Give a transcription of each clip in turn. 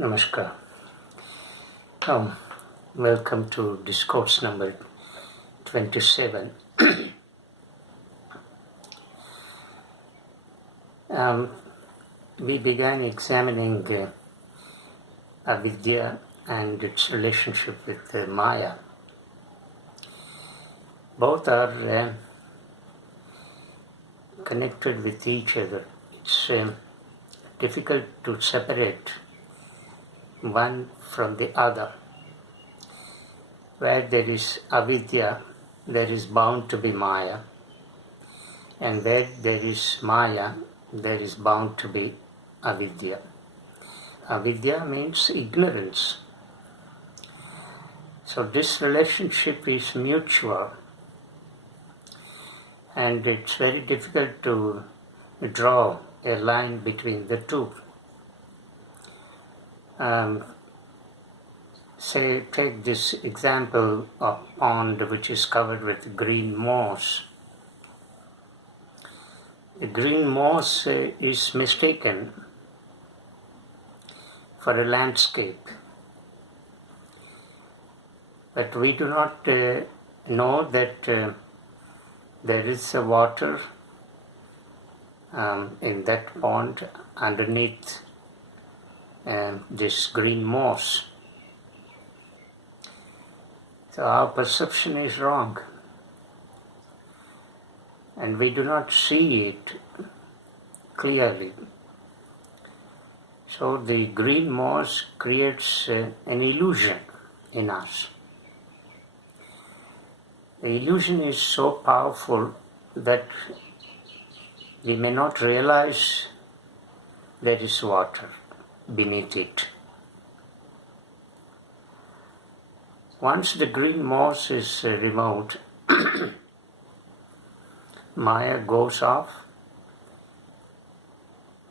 Namaskar. Welcome to Discourse number 27. We began examining Avidya and its relationship with Maya. Both are connected with each other. It's difficult to separate one from the other. Where there is Avidya, there is bound to be Maya, and where there is Maya, there is bound to be Avidya. Avidya means ignorance. So this relationship is mutual, and it's very difficult to draw a line between the two. Take this example of pond which is covered with green moss. The green moss is mistaken for a landscape, but we do not know that there is a water in that pond underneath this green moss. So our perception is wrong, and we do not see it clearly. So the green moss creates an illusion in us. The illusion is so powerful that we may not realize there is water beneath it. Once the green moss is removed, Maya goes off,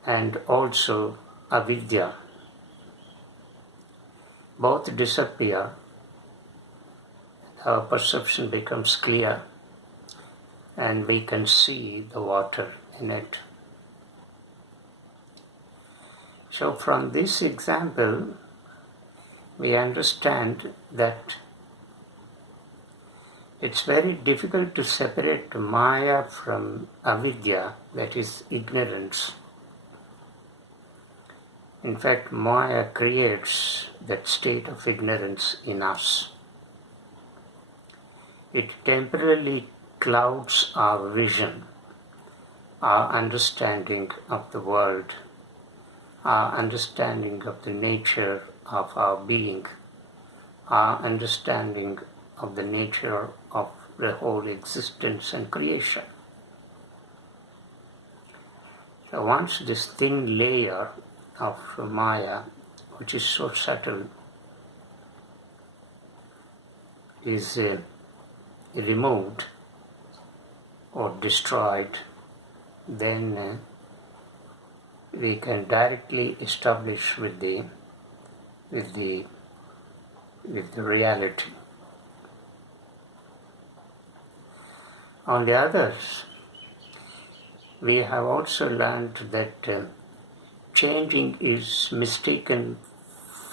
and also Avidya. Both disappear. Our perception becomes clear, and we can see the water in it. So from this example, we understand that it's very difficult to separate Maya from Avidya, that is ignorance. In fact, Maya creates that state of ignorance in us. It temporarily clouds our vision, our understanding of the world, our understanding of the nature of our being, our understanding of the nature of the whole existence and creation. So once this thin layer of Maya, which is so subtle, is removed or destroyed, then we can directly establish with the reality. On the others, we have also learned that changing is mistaken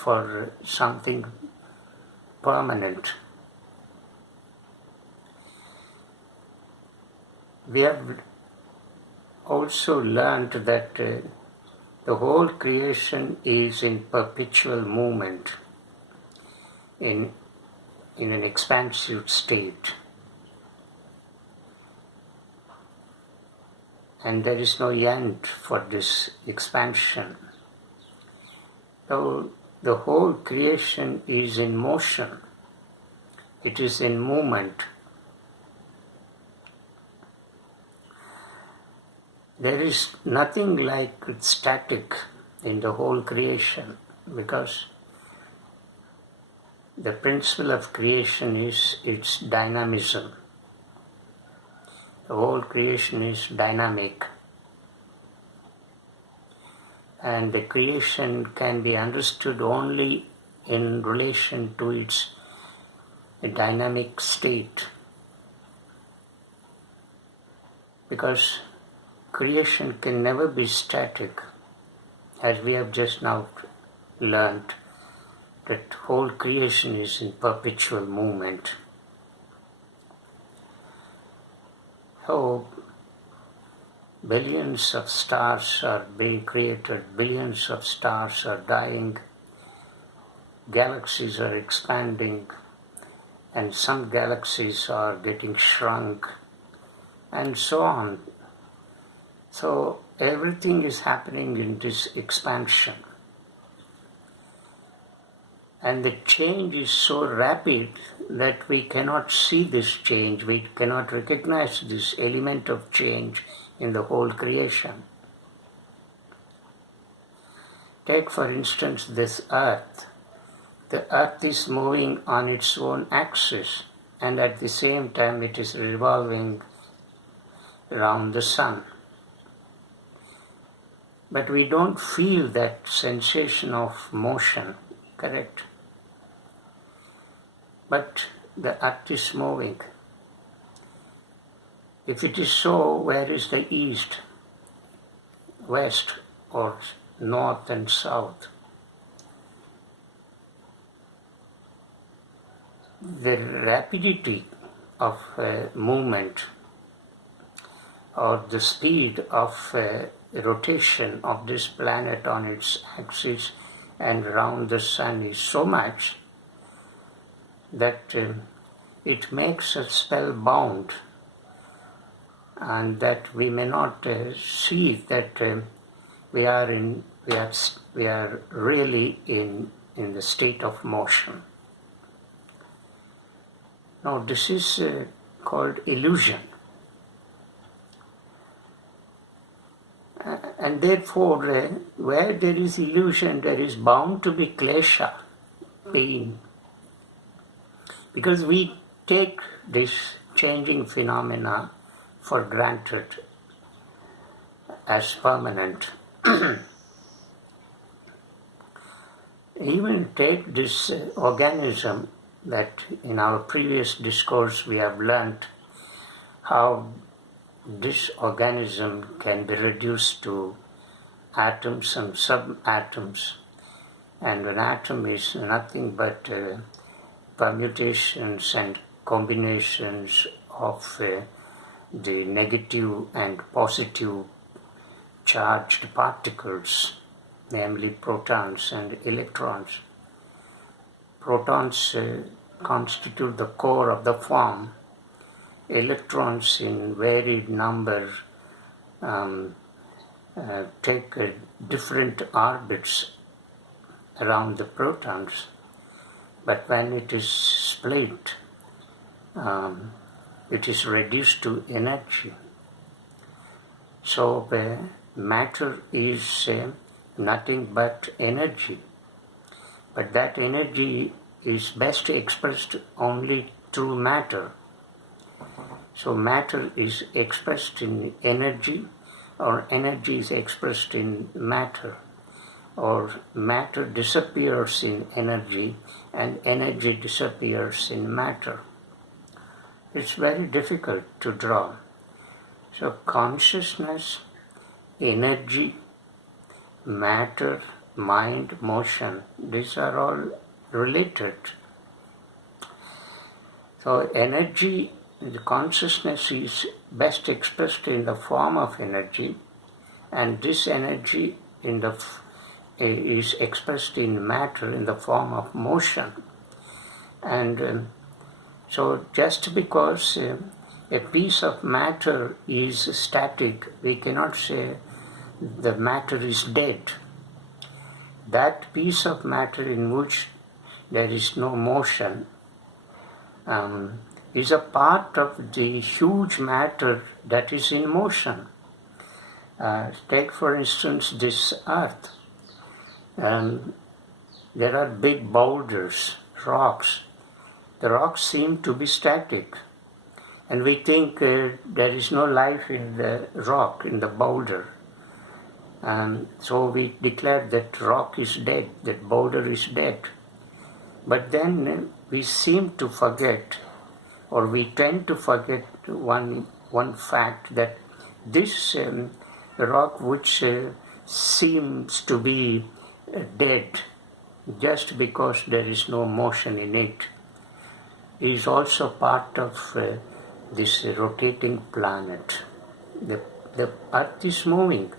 for something permanent. We have also learned that the whole creation is in perpetual movement, in an expansive state. And there is no end for this expansion. So the whole creation is in motion. It is in movement. There is nothing like static in the whole creation, because the principle of creation is its dynamism. The whole creation is dynamic, and the creation can be understood only in relation to its dynamic state, because creation can never be static, as we have just now learned that whole creation is in perpetual movement. So billions of stars are being created, billions of stars are dying, galaxies are expanding, and some galaxies are getting shrunk, and so on. So everything is happening in this expansion. And the change is so rapid that we cannot see this change, we cannot recognize this element of change in the whole creation. Take for instance this earth. The earth is moving on its own axis, and at the same time it is revolving around the sun. But we don't feel that sensation of motion, correct? But the earth is moving. If it is so, where is the east, west, or north and south? The rapidity of movement or the speed of rotation of this planet on its axis and around the sun is so much that it makes us spellbound, and that we may not see that we are really in the state of motion. Now this is called illusion. And therefore, where there is illusion, there is bound to be klesha, pain. Because we take this changing phenomena for granted as permanent. Even take this organism that in our previous discourse we have learnt how this organism can be reduced to atoms and subatoms, and an atom is nothing but permutations and combinations of the negative and positive charged particles, namely protons and electrons. Protons constitute the core of the form. Electrons in varied number take different orbits around the protons, but when it is split, it is reduced to energy. So matter is nothing but energy, but that energy is best expressed only through matter. So matter is expressed in energy, or energy is expressed in matter, or matter disappears in energy and energy disappears in matter. It's very difficult to draw. So consciousness, energy, matter, mind, motion, these are all related. So energy, the consciousness is best expressed in the form of energy, and this energy is expressed in matter in the form of motion. And so just because a piece of matter is static, we cannot say the matter is dead. That piece of matter in which there is no motion is a part of the huge matter that is in motion. Take for instance this earth. There are big boulders, rocks. The rocks seem to be static, and we think there is no life in the rock, in the boulder. So we declare that rock is dead, that boulder is dead. But then we seem to forget, or we tend to forget one fact, that this rock which seems to be dead just because there is no motion in it, is also part of this rotating planet. The earth is moving.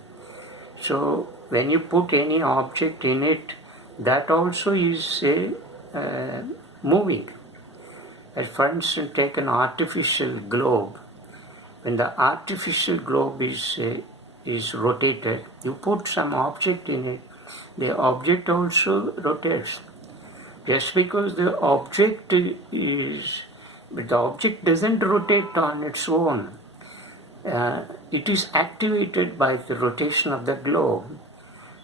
So when you put any object in it, that also is moving. As for instance, take an artificial globe. When the artificial globe is rotated, you put some object in it, the object also rotates. Just because the object doesn't rotate on its own. It is activated by the rotation of the globe.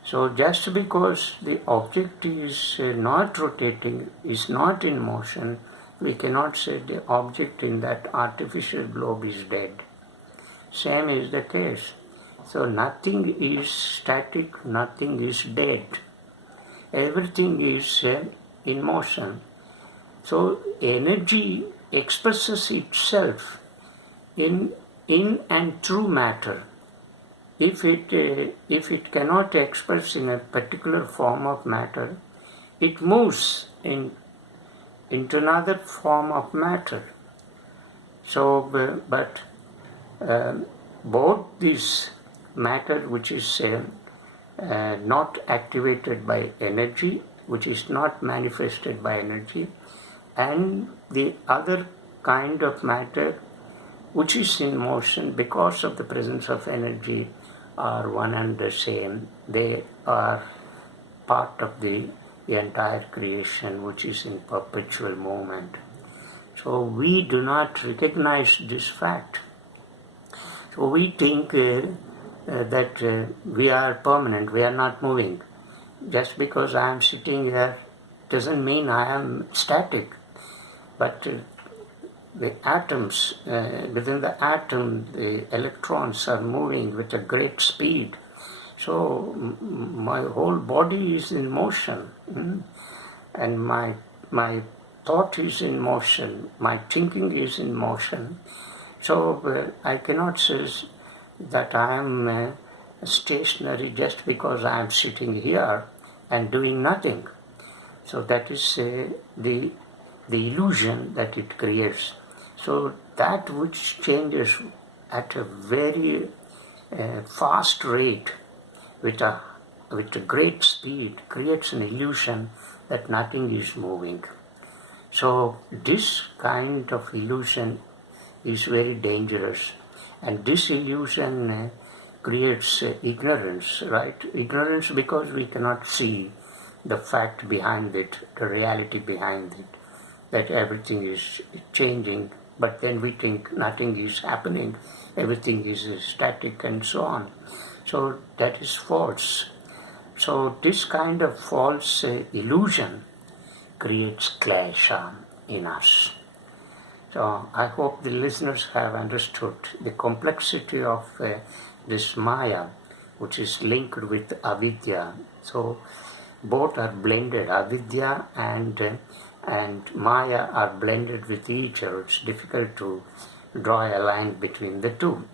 So just because the object is not rotating, is not in motion, we cannot say the object in that artificial globe is dead. Same is the case. So nothing is static, nothing is dead. Everything is in motion. So energy expresses itself in and through matter. If it cannot express in a particular form of matter, it moves into another form of matter. So, but both this matter which is not activated by energy, which is not manifested by energy, and the other kind of matter which is in motion because of the presence of energy, are one and the same. They are part of the entire creation which is in perpetual movement. So we do not recognize this fact. So we think that we are permanent, we are not moving. Just because I am sitting here doesn't mean I am static. But the atoms, within the atom, the electrons are moving with a great speed. So my whole body is in motion, and my thought is in motion, my thinking is in motion. So I cannot say that I am stationary just because I am sitting here and doing nothing. So that is the illusion that it creates. So that which changes at a very fast rate with a great speed creates an illusion that nothing is moving. So this kind of illusion is very dangerous, and this illusion creates ignorance, right? Ignorance because we cannot see the fact behind it, the reality behind it, that everything is changing, but then we think nothing is happening, everything is static and so on. So that is false. So this kind of false illusion creates klesha in us. So I hope the listeners have understood the complexity of this Maya, which is linked with Avidya. So both are blended. Avidya and Maya are blended with each other. It's difficult to draw a line between the two.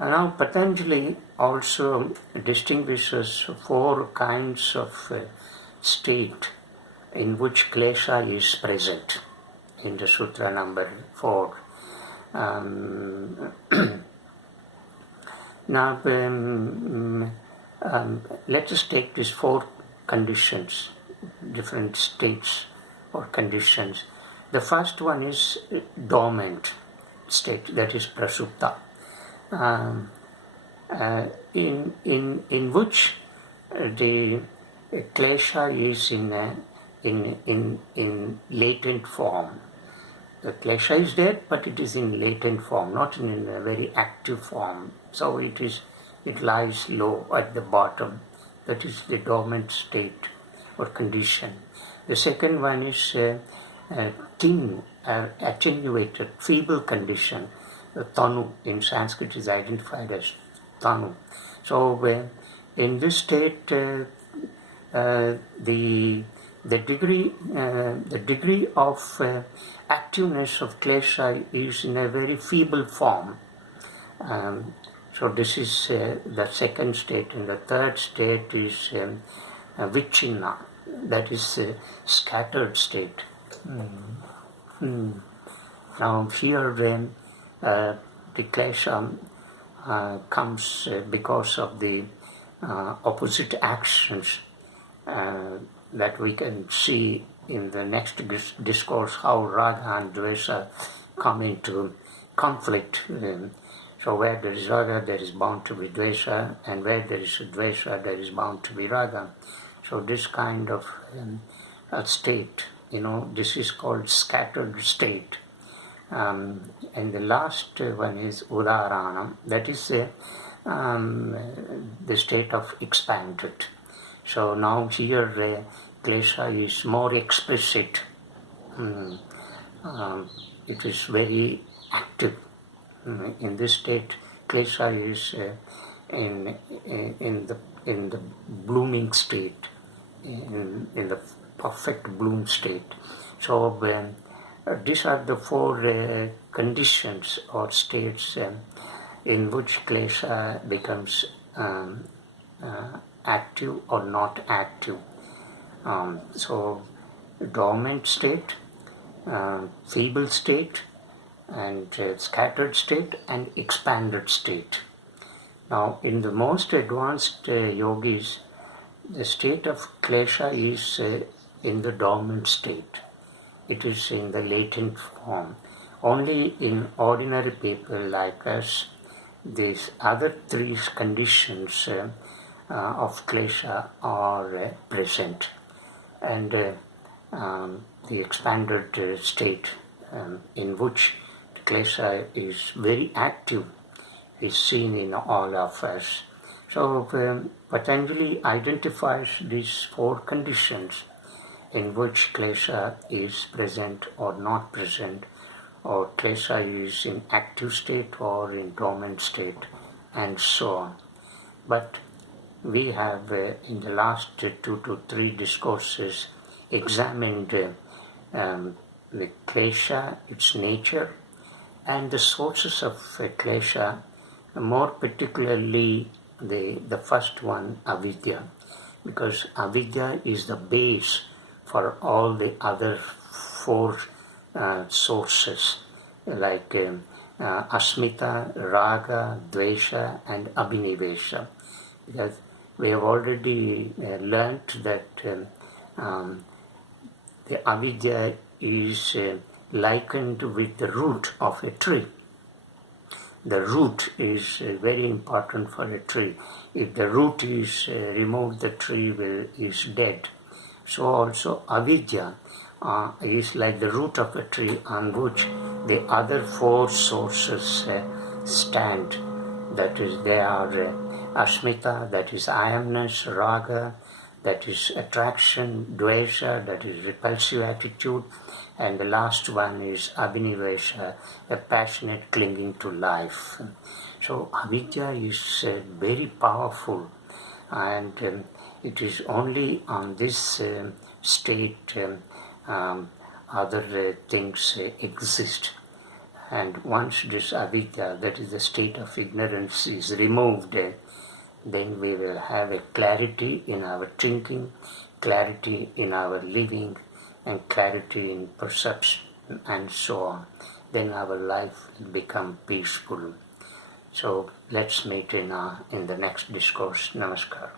And now Patanjali also distinguishes 4 kinds of state in which klesha is present in the sutra number 4. Now let us take these 4 conditions, different states or conditions. The first one is dormant state, that is prasupta, in which the klesha is in latent form. The klesha is there, but it is in latent form, not in a very active form. So it lies low at the bottom. That is the dormant state or condition. The second one is thin, attenuated, feeble condition. Tanu in Sanskrit is identified as tanu. So in this state, the degree of activeness of klesha is in a very feeble form. So this is the second state, and the third state is vichina, that is scattered state. Now here the klesha comes because of the opposite actions that we can see in the next discourse, how raga and dvesha come into conflict. So where there is raga, there is bound to be dvesha, and where there is dvesha, there is bound to be raga. So this kind of state, this is called scattered state. And the last one is udaranam, that is the state of expanded. So now here klesha is more explicit. It is very active. In this state, klesha is in the blooming state, in the perfect bloom state. So these are the four conditions or states in which klesha becomes active or not active. So dormant state, feeble state, and scattered state, and expanded state. Now in the most advanced yogis, the state of klesha is in the dormant state. It is in the latent form. Only in ordinary people like us, these other three conditions of klesha are present. And the expanded state in which klesha is very active is seen in all of us. So Patanjali identifies these four conditions in which klesha is present or not present, or klesha is in active state or in dormant state, and so on. But we have in the last 2 to 3 discourses examined the klesha, its nature, and the sources of klesha, more particularly the first one, avidya, because avidya is the base for all the other 4 sources, like asmita, raga, dvesha, and abhinivesha. Because we have already learnt that the avidya is likened with the root of a tree. The root is very important for a tree. If the root is removed, the tree is dead. So also avidya is like the root of a tree on which the other 4 sources stand. That is, they are asmita, that is I amness, raga, that is attraction, dvesha, that is repulsive attitude, and the last one is abhinivesha, a passionate clinging to life. So avidya is very powerful, and it is only on this state other things exist. And once this avidya, that is the state of ignorance, is removed, then we will have a clarity in our thinking, clarity in our living, and clarity in perception, and so on. Then our life will become peaceful. So let's meet in the next discourse. Namaskar.